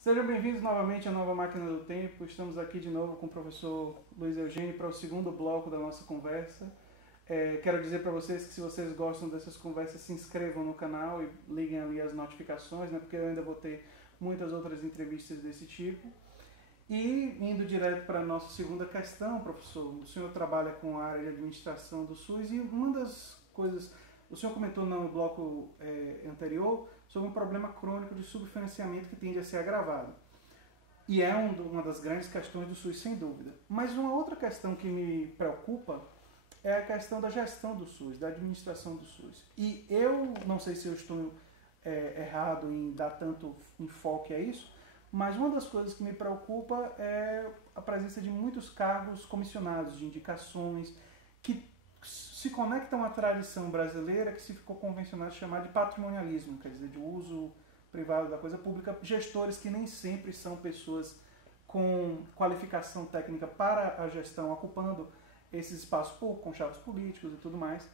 Sejam bem-vindos novamente à Nova Máquina do Tempo. Estamos aqui de novo com o professor Luiz Eugênio para o segundo bloco da nossa conversa. Quero dizer para vocês que se vocês gostam dessas conversas, se inscrevam no canal e liguem ali as notificações, né? Porque eu ainda vou ter muitas outras entrevistas desse tipo. E indo direto para a nossa segunda questão, professor, o senhor trabalha com a área de administração do SUS e uma das coisas, o senhor comentou no bloco anterior sobre um problema crônico de subfinanciamento que tende a ser agravado. E é uma das grandes questões do SUS, sem dúvida. Mas uma outra questão que me preocupa é a questão da gestão do SUS, da administração do SUS. E eu não sei se eu estou errado em dar tanto enfoque a isso, mas uma das coisas que me preocupa é a presença de muitos cargos comissionados, de indicações, que se conectam à tradição brasileira que se ficou convencionado chamar de patrimonialismo, quer dizer, de uso privado da coisa pública, gestores que nem sempre são pessoas com qualificação técnica para a gestão, ocupando esses espaços com conchados políticos e tudo mais.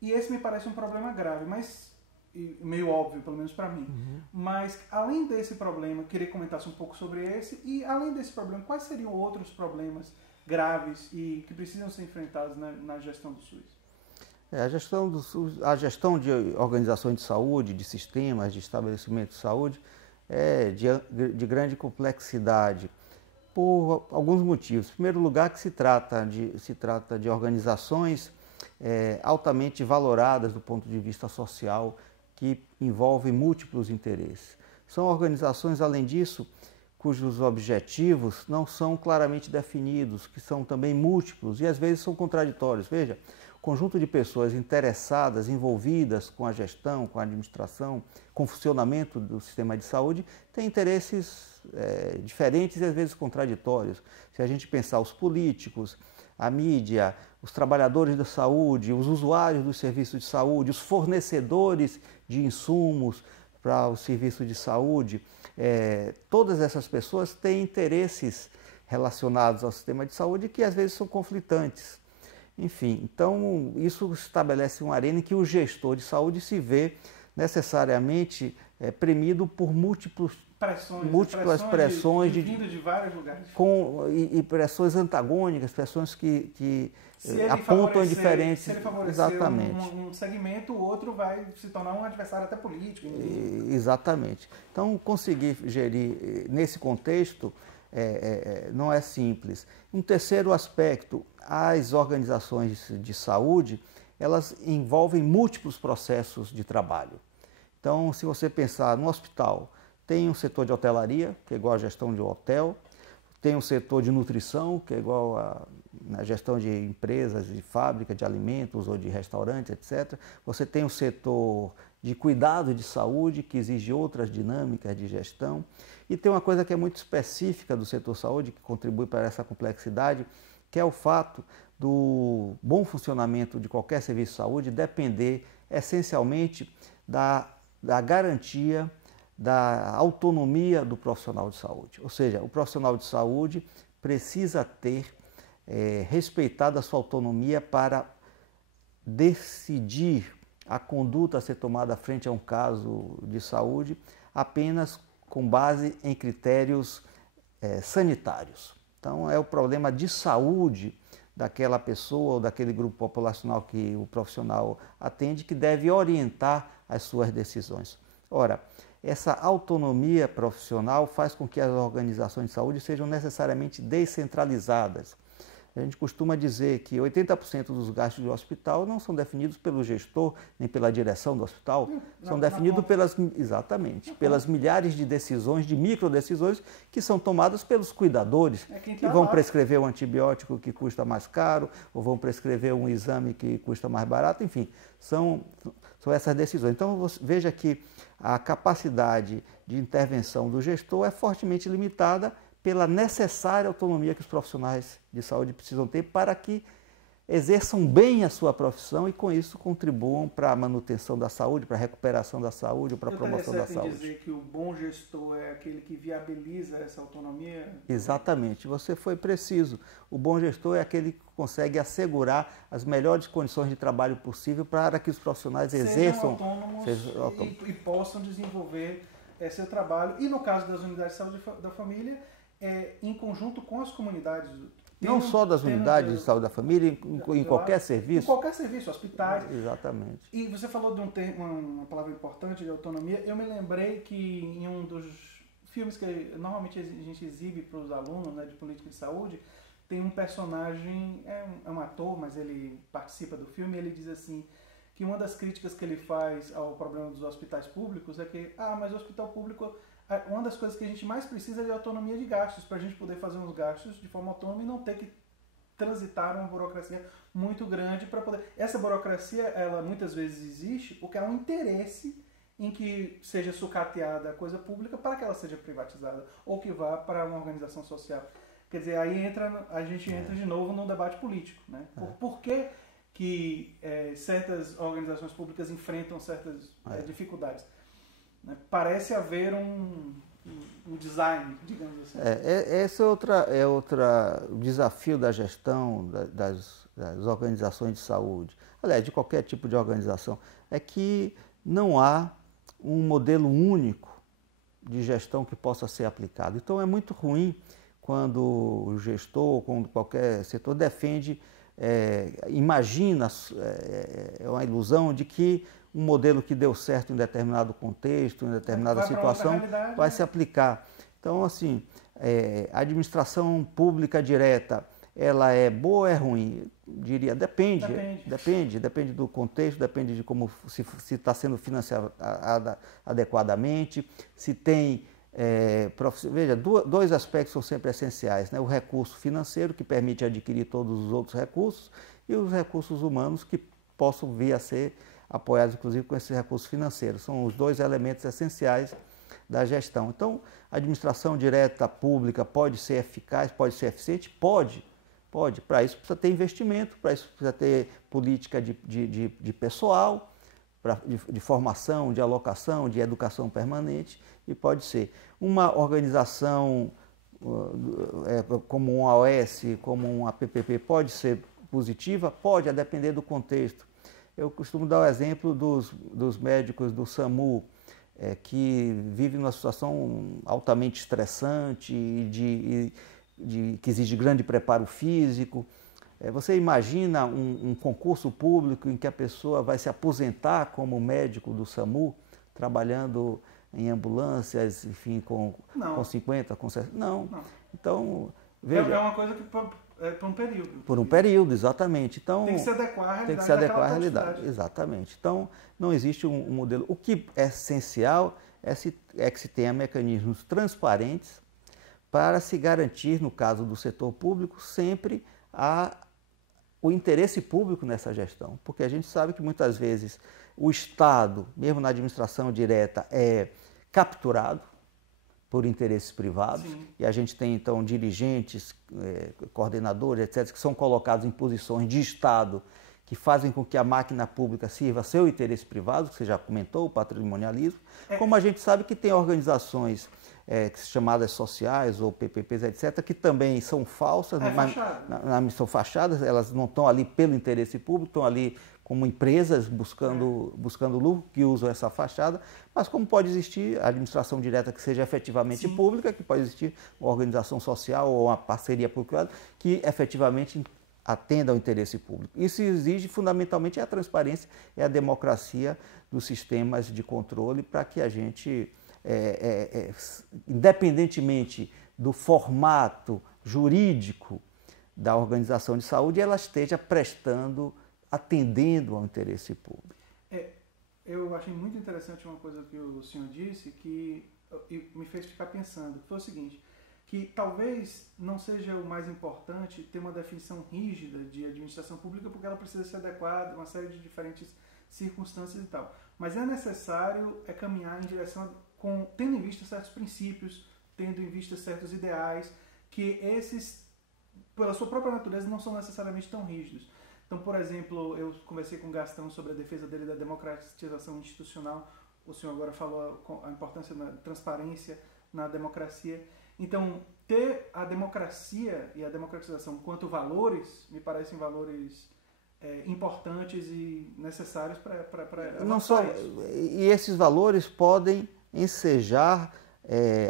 E esse me parece um problema grave, mas meio óbvio, pelo menos para mim. Mas, além desse problema, queria que comentasse um pouco sobre esse, e além desse problema, quais seriam outros problemas graves e que precisam ser enfrentados na gestão do SUS? A gestão do SUS, a gestão de organizações de saúde, de sistemas, de estabelecimentos de saúde, é de grande complexidade, por alguns motivos. Em primeiro lugar, que se trata de organizações altamente valoradas do ponto de vista social, que envolvem múltiplos interesses. São organizações, além disso, cujos objetivos não são claramente definidos, que são também múltiplos e às vezes são contraditórios. Veja, o conjunto de pessoas interessadas, envolvidas com a gestão, com a administração, com o funcionamento do sistema de saúde, tem interesses diferentes e às vezes contraditórios. Se a gente pensar os políticos, a mídia, os trabalhadores da saúde, os usuários dos serviços de saúde, os fornecedores de insumos para o serviço de saúde, todas essas pessoas têm interesses relacionados ao sistema de saúde que às vezes são conflitantes. Enfim, então isso estabelece uma arena em que o gestor de saúde se vê necessariamente premido por múltiplas pressões vindo de vários lugares. E pressões antagônicas, pressões que apontam diferentes. Se ele favorecer exatamente. Um segmento, o outro vai se tornar um adversário até político. Exatamente. Então, conseguir gerir nesse contexto não é simples. Um terceiro aspecto, as organizações de saúde, elas envolvem múltiplos processos de trabalho. Então, se você pensar no hospital, tem um setor de hotelaria, que é igual à gestão de um hotel, tem um setor de nutrição, que é igual à gestão de empresas, de fábrica de alimentos ou de restaurantes, etc. Você tem um setor de cuidado de saúde, que exige outras dinâmicas de gestão. E tem uma coisa que é muito específica do setor saúde, que contribui para essa complexidade, que é o fato do bom funcionamento de qualquer serviço de saúde depender essencialmente da garantia da autonomia do profissional de saúde. Ou seja, o profissional de saúde precisa ter respeitado a sua autonomia para decidir a conduta a ser tomada frente a um caso de saúde apenas com base em critérios sanitários. Então, é o problema de saúde daquela pessoa ou daquele grupo populacional que o profissional atende que deve orientar as suas decisões. Ora, essa autonomia profissional faz com que as organizações de saúde sejam necessariamente descentralizadas. A gente costuma dizer que 80% dos gastos do hospital não são definidos pelo gestor nem pela direção do hospital, são definidos pelas milhares de decisões, de microdecisões que são tomadas pelos cuidadores, que vão prescrever um antibiótico que custa mais caro, ou vão prescrever um exame que custa mais barato, enfim, são essas decisões. Então, veja que a capacidade de intervenção do gestor é fortemente limitada pela necessária autonomia que os profissionais de saúde precisam ter para que exerçam bem a sua profissão e, com isso, contribuam para a manutenção da saúde, para a recuperação da saúde ou para a promoção da saúde. Você dizer que o bom gestor é aquele que viabiliza essa autonomia? Exatamente, você foi preciso. O bom gestor é aquele que consegue assegurar as melhores condições de trabalho possível para que os profissionais exerçam... Sejam autônomos e possam desenvolver é seu trabalho, e no caso das unidades de saúde da família, em conjunto com as comunidades. Não só das unidades de saúde da família, em qualquer serviço. Em qualquer serviço, hospitais. Exatamente. E você falou de uma palavra importante, de autonomia. Eu me lembrei que em um dos filmes que normalmente a gente exibe para os alunos, né, de política de saúde, tem um personagem, é um ator, mas ele participa do filme, e ele diz assim, que uma das críticas que ele faz ao problema dos hospitais públicos é que, mas o hospital público, uma das coisas que a gente mais precisa é de autonomia de gastos, para a gente poder fazer uns gastos de forma autônoma e não ter que transitar uma burocracia muito grande para poder... Essa burocracia, ela muitas vezes existe porque há um interesse em que seja sucateada a coisa pública para que ela seja privatizada ou que vá para uma organização social. Quer dizer, aí a gente entra de novo no debate político, né? Por que certas organizações públicas enfrentam certas dificuldades? Né? Parece haver um design, digamos assim. Esse é outra desafio da gestão das organizações de saúde, aliás, de qualquer tipo de organização, é que não há um modelo único de gestão que possa ser aplicado. Então é muito ruim quando o gestor, quando qualquer setor defende, imagina, é uma ilusão de que um modelo que deu certo em determinado contexto, em determinada situação, vai se aplicar. Então, assim, a administração pública direta, ela é boa ou é ruim? Diria, depende do contexto, depende de como se está sendo financiado adequadamente, se tem... veja, dois aspectos são sempre essenciais, né? O recurso financeiro, que permite adquirir todos os outros recursos, e os recursos humanos, que possam vir a ser apoiados, inclusive, com esses recursos financeiros. São os dois elementos essenciais da gestão. Então, a administração direta pública pode ser eficaz, pode ser eficiente? Pode. Para isso precisa ter investimento, para isso precisa ter política de pessoal, de formação, de alocação, de educação permanente, e pode ser. Uma organização como uma OS, como uma PPP, pode ser positiva? Pode, a depender do contexto. Eu costumo dar o exemplo dos médicos do SAMU, que vivem numa situação altamente estressante e que exige grande preparo físico. Você imagina um concurso público em que a pessoa vai se aposentar como médico do SAMU, trabalhando em ambulâncias, enfim, com 50, com 60? Não. Então, veja... É uma coisa que por um período. Por um período, exatamente. Então, tem que se adequar à realidade. Exatamente. Então, não existe um modelo. O que é essencial é que se tenha mecanismos transparentes para se garantir, no caso do setor público, sempre o interesse público nessa gestão. Porque a gente sabe que muitas vezes o Estado, mesmo na administração direta, é capturado por interesses privados. Sim. E a gente tem, então, dirigentes, coordenadores, etc., que são colocados em posições de Estado que fazem com que a máquina pública sirva a seu interesse privado, que você já comentou, o patrimonialismo. Como a gente sabe que tem organizações chamadas sociais ou PPPs, etc., que também são falsas, mas são fachadas, elas não estão ali pelo interesse público, estão ali como empresas buscando lucro, que usam essa fachada, mas como pode existir a administração direta que seja efetivamente Sim. pública, que pode existir uma organização social ou uma parceria pública que efetivamente atenda ao interesse público. Isso exige fundamentalmente a transparência e a democracia dos sistemas de controle para que a gente, independentemente do formato jurídico da organização de saúde, ela esteja atendendo ao interesse público. Eu achei muito interessante uma coisa que o senhor disse que me fez ficar pensando, que foi o seguinte, que talvez não seja o mais importante ter uma definição rígida de administração pública, porque ela precisa se adequar a uma série de diferentes circunstâncias e tal. Mas é necessário caminhar em direção, tendo em vista certos princípios, tendo em vista certos ideais, que esses, pela sua própria natureza, não são necessariamente tão rígidos. Então, por exemplo, eu conversei com o Gastão sobre a defesa dele da democratização institucional. O senhor agora falou a importância da transparência na democracia. Então, ter a democracia e a democratização quanto valores, me parecem valores importantes e necessários para não só isso. E esses valores podem ensejar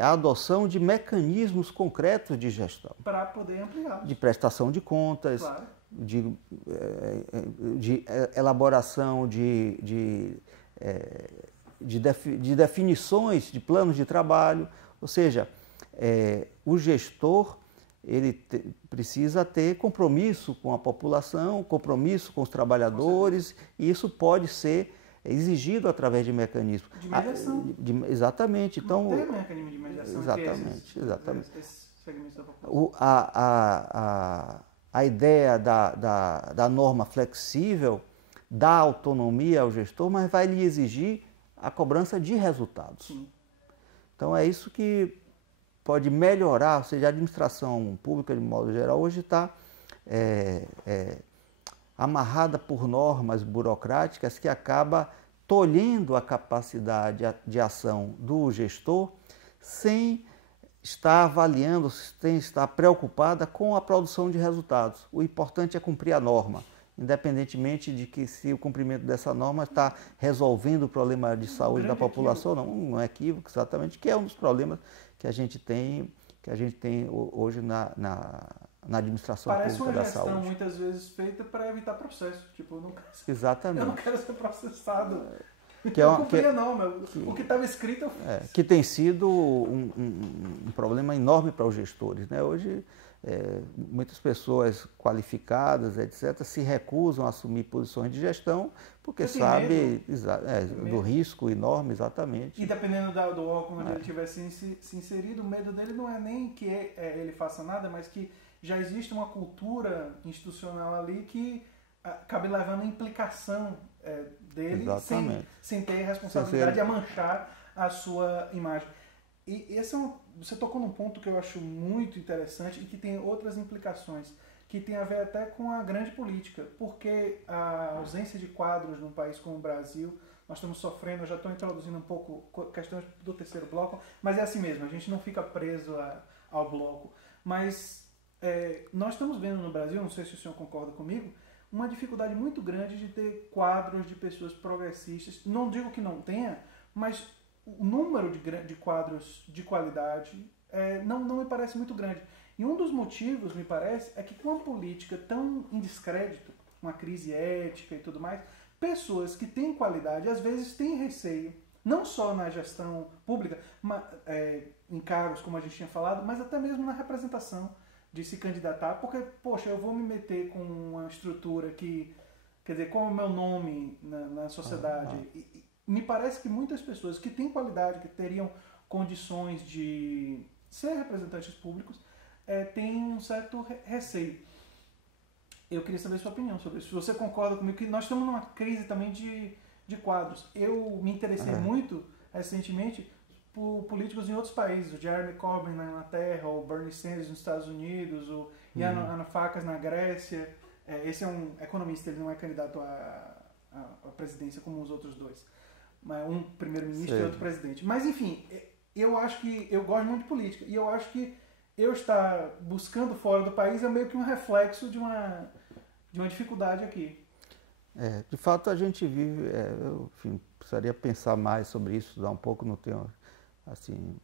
a adoção de mecanismos concretos de gestão. Para poder ampliar. De prestação de contas, claro. de elaboração de definições de planos de trabalho. Ou seja, o gestor precisa ter compromisso com a população, compromisso com os trabalhadores, e isso pode ser exigido através de mecanismos. De mediação. Exatamente. Então, tem um mecanismo de mediação. Exatamente. Esses segmentos da população. A ideia da norma flexível dá autonomia ao gestor, mas vai lhe exigir a cobrança de resultados. Sim. Então é isso que pode melhorar, ou seja, a administração pública, de modo geral, hoje está amarrada por normas burocráticas que acaba tolhendo a capacidade de ação do gestor sem estar avaliando, sem estar preocupada com a produção de resultados. O importante é cumprir a norma, independentemente de que se o cumprimento dessa norma está resolvendo o problema de saúde da população ou não. Um equívoco, exatamente, que é um dos problemas que a gente tem hoje na administração pública da saúde. Parece uma gestão muitas vezes feita para evitar processo. Tipo, Exatamente. Eu não quero ser processado. O que estava escrito eu fiz. Que tem sido um problema enorme para os gestores, né? Hoje, muitas pessoas qualificadas, etc., se recusam a assumir posições de gestão porque sabem do risco enorme, exatamente. E dependendo do órgão onde ele tivesse se inserido, o medo dele não é nem que ele faça nada, mas que já existe uma cultura institucional ali que cabe levando a implicação dele sem ter responsabilidade a manchar a sua imagem. E você tocou num ponto que eu acho muito interessante e que tem outras implicações, que tem a ver até com a grande política, porque a ausência de quadros num país como o Brasil, nós estamos sofrendo, eu já estou introduzindo um pouco questões do terceiro bloco, mas é assim mesmo, a gente não fica preso ao bloco. Mas nós estamos vendo no Brasil, não sei se o senhor concorda comigo, uma dificuldade muito grande de ter quadros de pessoas progressistas. Não digo que não tenha, mas o número de quadros de qualidade não me parece muito grande. E um dos motivos, me parece, é que com uma política tão em descrédito, uma crise ética e tudo mais, pessoas que têm qualidade, às vezes têm receio, não só na gestão pública, em cargos, como a gente tinha falado, mas até mesmo na representação, de se candidatar, porque, poxa, eu vou me meter com uma estrutura que, quer dizer, com o meu nome na sociedade. E me parece que muitas pessoas que têm qualidade, que teriam condições de ser representantes públicos, têm um certo receio. Eu queria saber a sua opinião sobre isso. Se você concorda comigo que nós estamos numa crise também de quadros. Eu me interessei muito, recentemente, por políticos em outros países, o Jeremy Corbyn na Inglaterra, o Bernie Sanders nos Estados Unidos, o Jan Varoufakis na Grécia. Esse é um economista, ele não é candidato à presidência como os outros dois. Um primeiro-ministro e outro presidente. Mas, enfim, eu acho que eu gosto muito de política e eu acho que eu estar buscando fora do país é meio que um reflexo de uma dificuldade aqui. De fato, a gente vive, eu precisaria pensar mais sobre isso, dar um pouco no tempo, assim,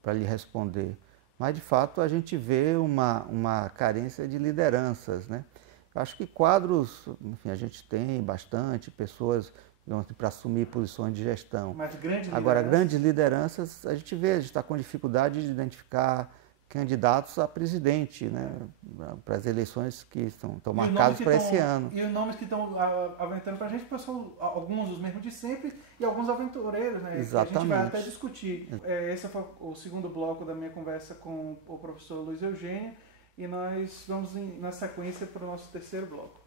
para lhe responder. Mas, de fato, a gente vê uma carência de lideranças, né? Eu acho que quadros, enfim, a gente tem bastante, pessoas para assumir posições de gestão. Mas grandes lideranças, a gente está com dificuldade de identificar candidatos a presidente, né, para as eleições que estão marcadas para esse ano. E os nomes que estão aventando para a gente são alguns os mesmos de sempre e alguns aventureiros, né? Exatamente. Que a gente vai até discutir. Esse foi o segundo bloco da minha conversa com o professor Luiz Eugênio e nós vamos na sequência para o nosso terceiro bloco.